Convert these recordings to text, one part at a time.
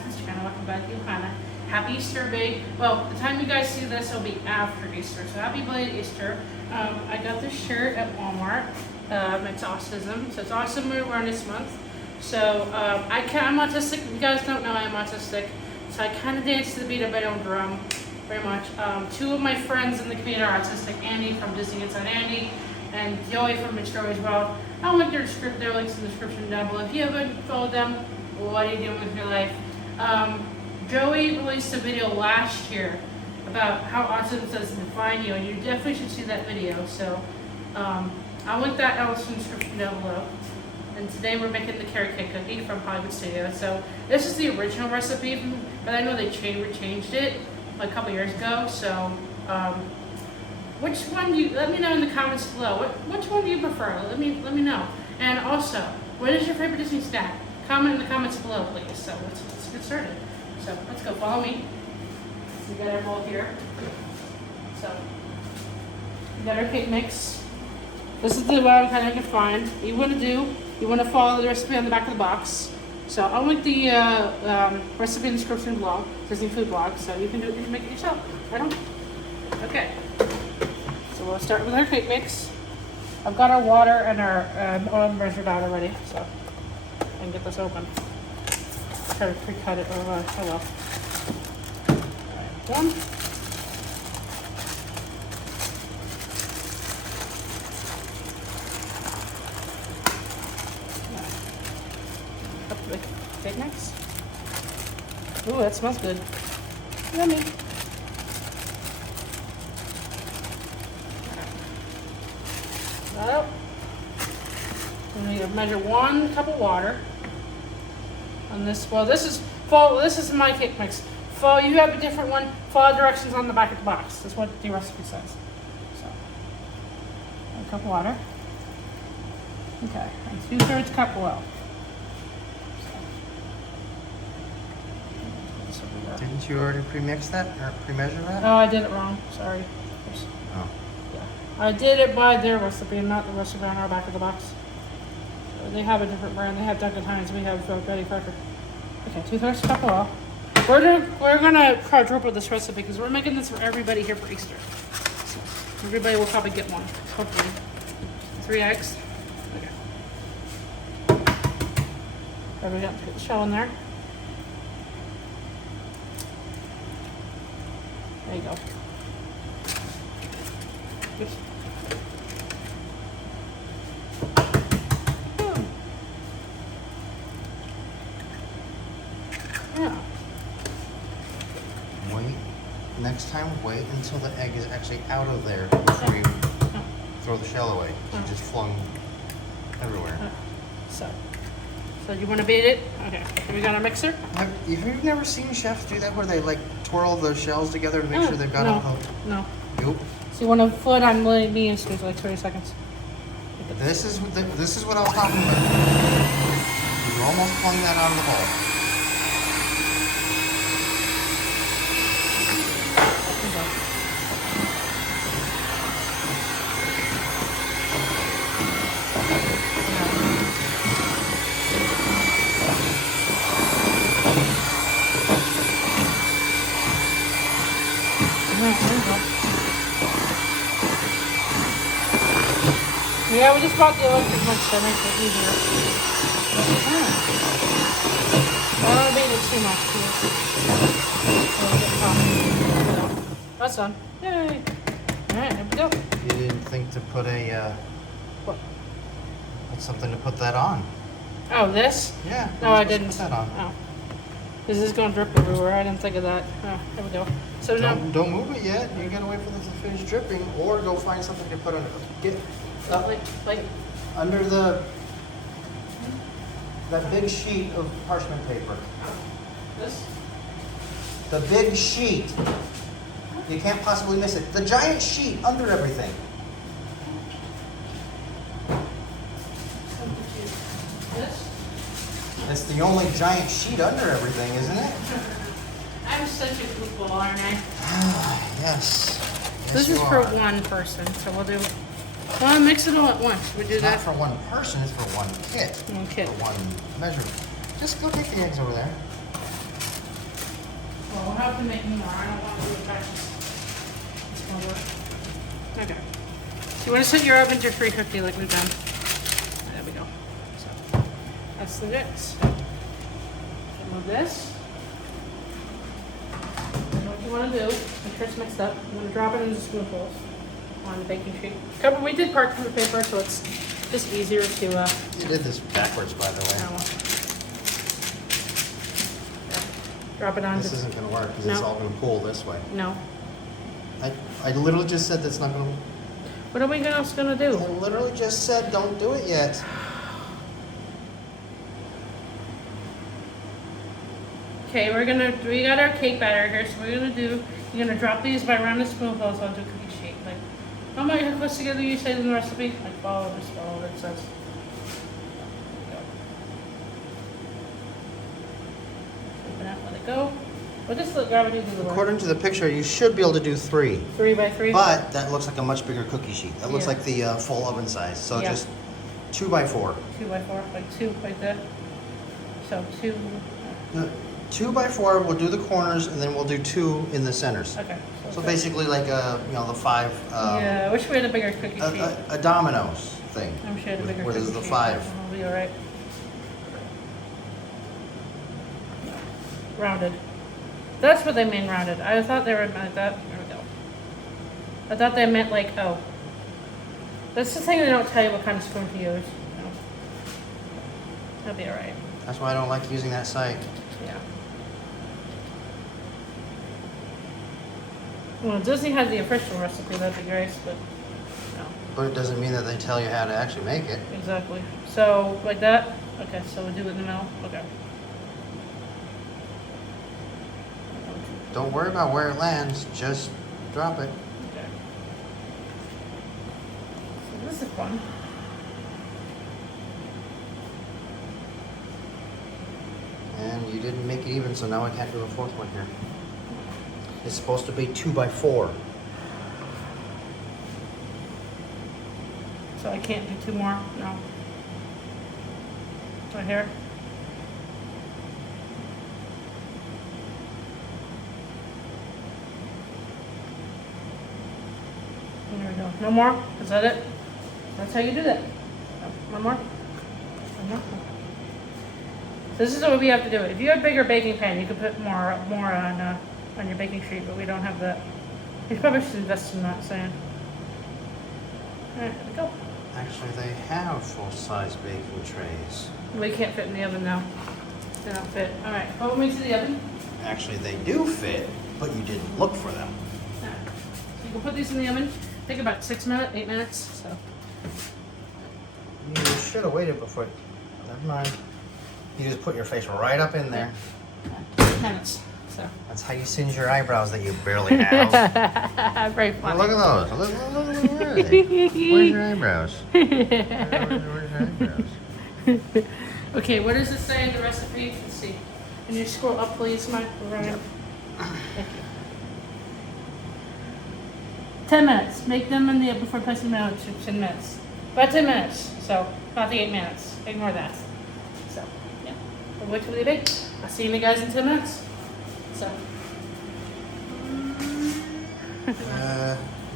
to this channel. Welcome back to Ohana. Happy Easter, babe. Well, the time you guys see this will be after Easter, so happy belated Easter. I got this shirt at Walmart. It's autism, so it's Awesome Awareness Month. So I'm autistic. If you guys don't know, I'm autistic. So I kind of dance to the beat of my own drum, very much. Two of my friends in the community are autistic. Andy from Disney Inside Andy, and Joey from itsjoeysworld. I'll link their links in the description down below. If you haven't followed them, what are you doing with your life? Joey released a video last year about how autism doesn't define you, and you definitely should see that video. So I'll link that else in the description down below. And today we're making the carrot cake cookie from Hollywood Studio. So this is the original recipe, but I know they changed it like a couple years ago. So which one do you, let me know in the comments below. Which one do you prefer? Let me know. And also, what is your favorite Disney snack? Comment in the comments below, please. So let's get started. So let's go. Follow me. We got our bowl here. So we got our cake mix. This is the one kind of you can find. What you want to do, you want to follow the recipe on the back of the box. So I'll link the recipe in the description below, Disney food blog, so you can make it yourself. Right on? Okay. So we'll start with our cake mix. I've got our water and our oil measured out already, so I can get this open. Try to pre-cut it or I will. Alright, one. Up to the cake mix. Ooh, that smells good. Yummy. We need to measure 1 cup of water on this. Well, this is my cake mix. You have a different one. Follow directions on the back of the box. That's what the recipe says. So, 1 cup of water. Okay, and 2/3 cup oil. So, didn't you already pre-mix that or pre-measure that? oh, I did it wrong. Sorry. Oops. Oh. I did it by their recipe and not the recipe on our back of the box. They have a different brand. They have Duncan Hines. We have Betty Crocker. Okay, 2/3 cup of oil. We're gonna quadruple this recipe because we're making this for everybody here for Easter. So everybody will probably get one, hopefully. 3 eggs. Okay. There we go. Put the shell in there. There you go. Oops. Yeah. Next time, wait until the egg is actually out of there before you throw the shell away. You just flung everywhere. So you want to beat it? Okay. So we got our mixer. Have you never seen chefs do that where they like twirl the shells together to make sure they've got all the... No. Nope. So you want to float on medium speed for like 30 seconds. This is what I was talking about. You almost flung that out of the bowl. Yeah, we just bought the electric mixer to make it easier. I don't beat it too much. That's done. Yay! Alright, here we go. You didn't think to put a What? Put something to put that on. Oh, this? Yeah. No, I didn't. Put that on. Oh. This is going to drip everywhere. I didn't think of that. Oh, there we go. So now... Don't move it yet. You gotta wait for this to finish dripping, or go find something to put under. Get like under that big sheet of parchment paper. this? The big sheet. You can't possibly miss it. The giant sheet under everything. This? It's the only giant sheet under everything, isn't it? I'm such a goofball, aren't I? Yes. This is for one person, so we'll do... Well, mix it all at once. We do It's that. not for one person, it's for one kit. One kit. For one measurement. Just go take the eggs over there. Well, we'll have to make more. I don't want to do it fast. It's gonna work. Okay. So you want to set your oven to 350 like we've done. There we go. So that's the mix. Remove this. And what you want to do, make sure it's mixed up. You want to drop it into spoonfuls on the baking sheet. We did parchment paper, so it's just easier to. You did this backwards, by the way. Drop it on. This isn't going to work because it's all going to pull this way. No. I literally just said that's not going to. What are we else gonna do? I literally just said don't do it yet. Okay, we got our cake batter here, so you're gonna drop these by around the spoonfuls onto a cookie sheet. Like, how much it close together you say in the recipe? Like, follow what it says. Open it, let it go. But just let gravity do the work. According to the picture, you should be able to do 3. 3 by 3? But that looks like a much bigger cookie sheet. That looks Yeah. like the full oven size. So Yeah. just 2 by 4. 2 by 4, like 2 like that. So 2. No, 2 by 4. We'll do the corners, and then we'll do 2 in the centers. Okay. So basically, like the 5. Yeah, I wish we had a bigger cookie sheet. A Domino's thing. I'm sure I had a bigger Where cookie there's the sheet. 5. We'll be all right. Rounded. That's what they mean rounded. I thought they were like that. There we go. I thought they meant like, oh. That's the thing they don't tell you what kind of spoon to use. No. That'll be alright. That's why I don't like using that site. Yeah. Well, Disney has the official recipe, that'd be great, but no. But it doesn't mean that they tell you how to actually make it. Exactly. So, like that? Okay, so we'll do it in the middle? Okay. Don't worry about where it lands. Just drop it. Okay. So this is fun. And you didn't make it even, so now I can't do a 4th one here. It's supposed to be 2 by 4. So I can't do 2 more? No. Right here? There we go. No more? Is that it? That's how you do that. One more? One more? This is what we have to do. If you have a bigger baking pan, you could put more on your baking sheet, but we don't have that. You probably should invest in that, saying. Alright, there we go. Actually, they have full-size baking trays. We can't fit in the oven now. They don't fit. Alright, follow me to the oven. Actually, they do fit, but you didn't look for them. Alright. So you can put these in the oven. Take about 6 minutes, 8 minutes. So You should have waited before. Never mind. You just put your face right up in there. 8 minutes. So That's how you singe your eyebrows that you barely have. very Well, funny. look at those. Look, where are they? Where's your eyebrows? Where's your eyebrows? Okay, what does it say in the recipe? Let's see. Can you scroll up, please, Mike? Ryan? Thank you. 10 minutes. Make them in the oven before placing them out to 10 minutes. About 10 minutes. So, not the 8 minutes. Ignore that. So, yeah. We'll wait till they bake. I'll see you guys in 10 minutes. So.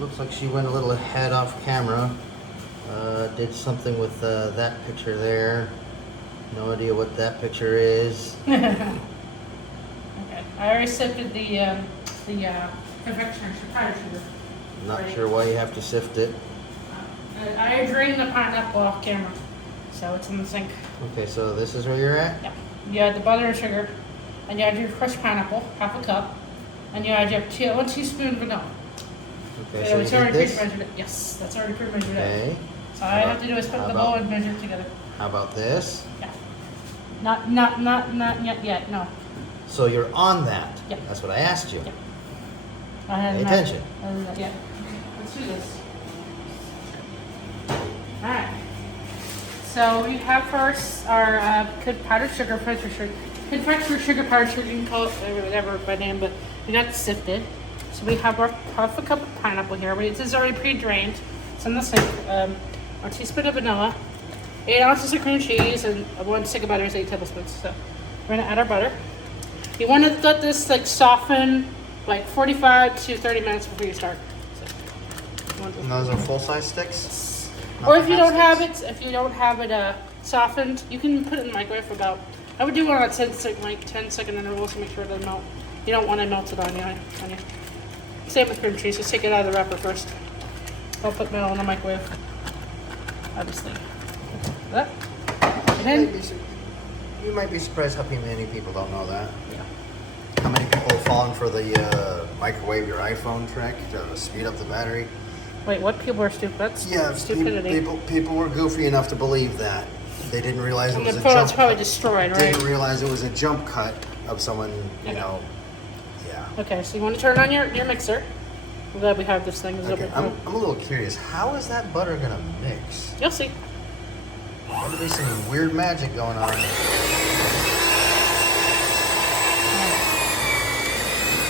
Looks like she went a little ahead off camera. Did something with that picture there. No idea what that picture is. Okay. I already sifted the confectioner's powder sugar. Not Right. sure why you have to sift it. I drained the pineapple off camera, so it's in the sink. Okay, so this is where you're at? Yeah. You add the butter and sugar, and you add your crushed pineapple, half a cup, and you add your 1 teaspoon of vanilla. Okay, so It's you already did this? pre-measured. Yes, that's already pre-measured. Okay. So all I have to do is put How the bowl about- and measure it together. How about this? Yeah. Not yet. No. So you're on that? Yep. That's what I asked you. Yep. I hadn't Pay measured- attention. I hadn't done that yet. Let's do this. All right. So we have first our powdered sugar, confectioner's sugar powdered sugar. You can call it whatever by name, but we got it sifted. So we have our half a cup of pineapple here. This is already pre-drained. It's in the sink. Our teaspoon of vanilla, 8 ounces of cream cheese, and 1 stick of butter is 8 tablespoons. So we're gonna add our butter. You want to let this like soften like 45 to 30 minutes before you start. So, And those are full-size sticks? or if you don't have sticks? it softened, you can put it in the microwave for about. I would do one on 10-second intervals to make sure it doesn't melt. You don't want to melt it on you. Same with cream cheese. Just take it out of the wrapper first. I'll put metal in the microwave. Obviously. That. And then. You might be surprised how many people don't know that. Yeah. How many people have fallen for the microwave your iPhone trick to speed up the battery? Wait, what? People are stupid. That's Yeah, stupidity. people were goofy enough to believe that. They didn't realize it And was the a phone's jump probably cut. destroyed, right? Didn't realize it was a jump cut of someone, you Okay. know. Yeah. Okay, so you want to turn on your mixer. I'm glad we have this thing. Okay, I'm a little curious. How is that butter gonna mix? You'll see. There'll be some weird magic going on.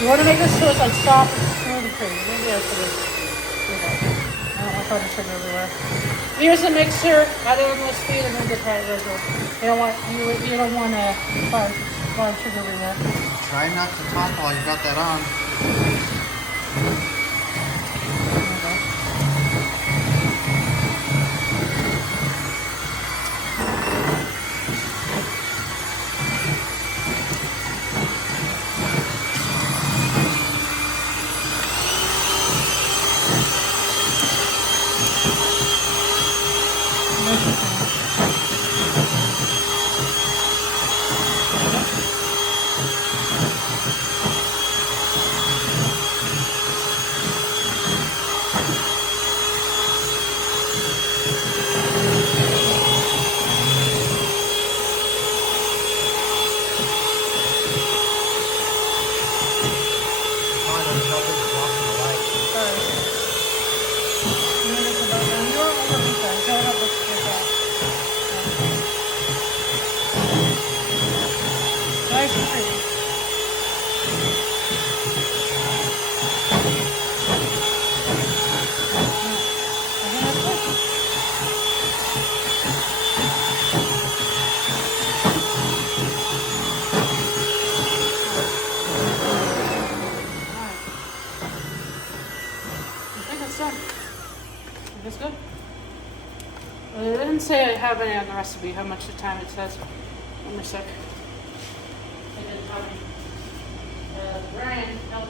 You want to make this so it's like soft and smooth and creamy. Maybe I should have. I don't want to the sugar everywhere. Here's the mixer. Add it on low speed and then get that regular. You don't want farm sugar everywhere. Try not to talk while you got that on. Nice and creamy. That's good. Well, it didn't say I have any on the recipe, how much the time it says. Let me a sec. I didn't tell me. Brian, help.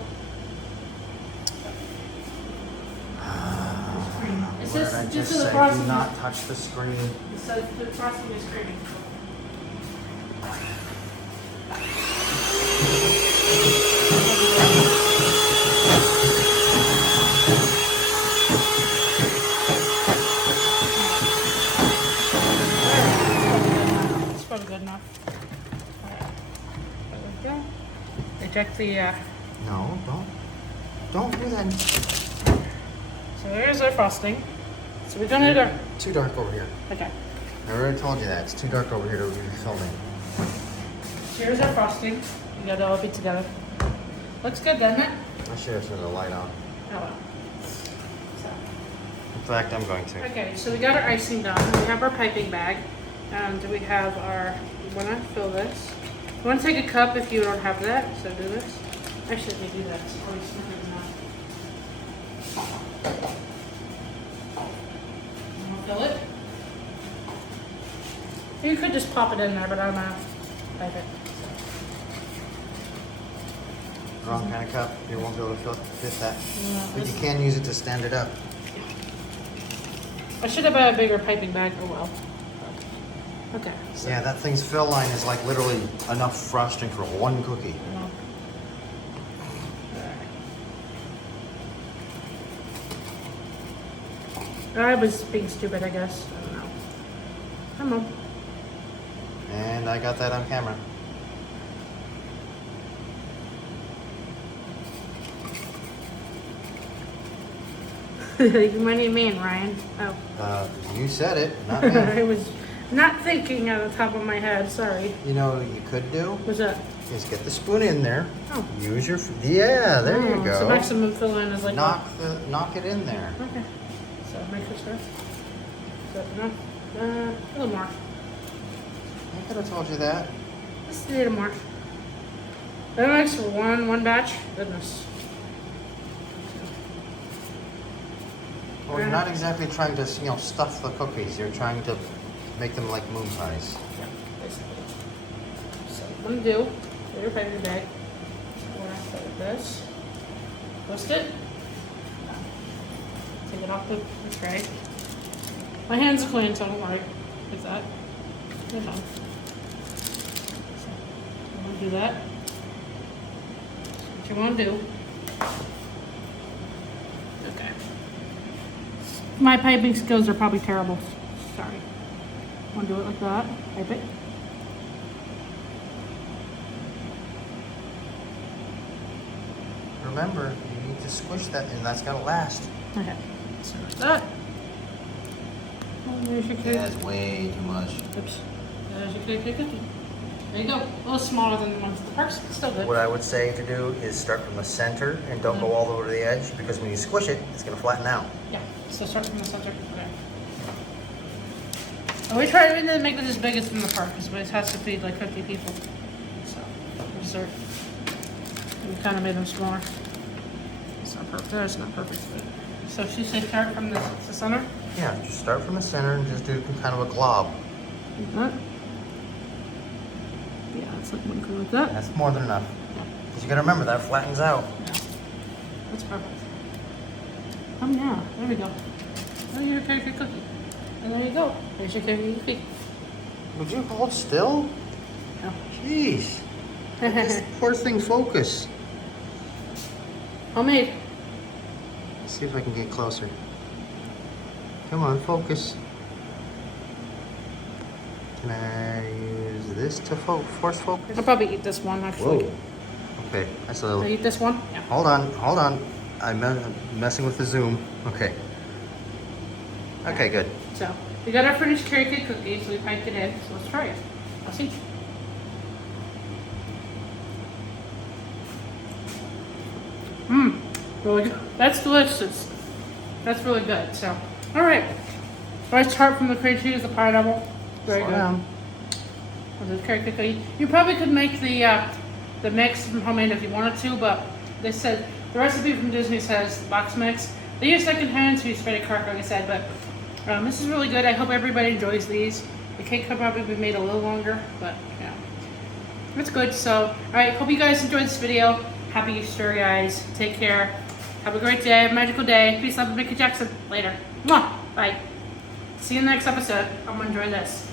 It What did I says just just to the say? Do frosting. not touch the screen. It says the frosting is creamy. It's probably good enough. Alright. There we go. Eject the No, don't do that. so there's our frosting. So we're gonna do Too dark over here. okay. I already told you that. It's too dark over here to be filming. So here's our frosting. We got it all put together. Looks good, doesn't it? I should have turned the light on. Oh well. So, In fact, I'm going to. okay, so we got our icing done. We have our piping bag. And we have our, you wanna fill this. You wanna take a cup if you don't have that, so do this. Actually, let me do that. It's probably smoother than that. You wanna fill it? You could just pop it in there, but I'm gonna pipe it. Wrong kind of cup. You won't be able to fit that. Yeah, But you this- can use it to stand it up. I should have had a bigger piping bag. Oh well. Okay. So, Yeah, that thing's fill line is like literally enough frosting for one cookie. you know. Alright. I was being stupid, I guess. I don't know. Come on. And I got that on camera. What do you mean, Ryan? Oh. You said it, not I me. was not thinking on the top of my head. Sorry. You know what you could do? What's that? Is get the spoon in there. Oh. Use your yeah. There you Oh, go. So maximum fill in is like knock it in there. what? Okay. So make sure first. Is that enough? A little more. I could have told you that. Just a little more. That makes for one batch. Goodness. Well, you're not exactly trying to, stuff the cookies. You're trying to make them like moon pies. Yeah, basically. So what I'm gonna do, put your paper bag. So we're gonna put this. Twist it. Take it off the tray. My hands are clean, so don't worry with that. You're done. So I'm gonna do that. That's what you wanna do. Okay. My piping skills are probably terrible. Sorry. Want to do it like that? Pipe it. Remember, you need to squish that, and that's gotta last. Okay. So like that. And there's your cake. That's way too much. Oops. There's your cake cookie. There you go. A little smaller than the ones at the parks, but still good. What I would say to do is start from the center and don't go all the way to the edge, because when you squish it, it's gonna flatten out. Yeah. So start from the center. Okay. And we tried to make it as big as in the park, because it has to feed like 50 people. So for dessert. We kind of made them smaller. It's not perfect. It's not perfect. But... So she said start from the center. Yeah, just start from the center and just do kind of a glob. Like that. Yeah, it's like one kind like that. That's more than enough. Yeah. Because you gotta remember, that flattens out. Yeah. That's perfect. Oh yeah, there we go. There's your cookie. And there you go. There's your cookie. Would you hold still? No. Jeez. Let this poor thing focus. Homemade. Let's see if I can get closer. Come on, focus. Can I use this to force focus? I'll probably eat this one actually. Whoa. Okay, that's a I'll little. eat this one? Yeah. Hold on. I'm messing with the zoom. Okay. Okay, good. So, we got our finished carrot cake cookies, so we piped it in, so let's try it. I'll see. Mmm, really good. That's delicious. That's really good, so. Alright. Nice tart from the cream cheese, the pineapple. Very Slow good. down. With the carrot cake cookie. You probably could make the mix from homemade if you wanted to, but they said, the recipe from Disney says the box mix. They use secondhand, so you spread it correct, like I said, but this is really good. I hope everybody enjoys these. The cake could probably be made a little longer, but yeah. It's good, so, alright, hope you guys enjoyed this video. Happy Easter, guys. Take care. Have a great day, have a magical day. Peace, love, and Mickey Jackson. Later. Mwah! Bye. See you in the next episode. I'm gonna enjoy this.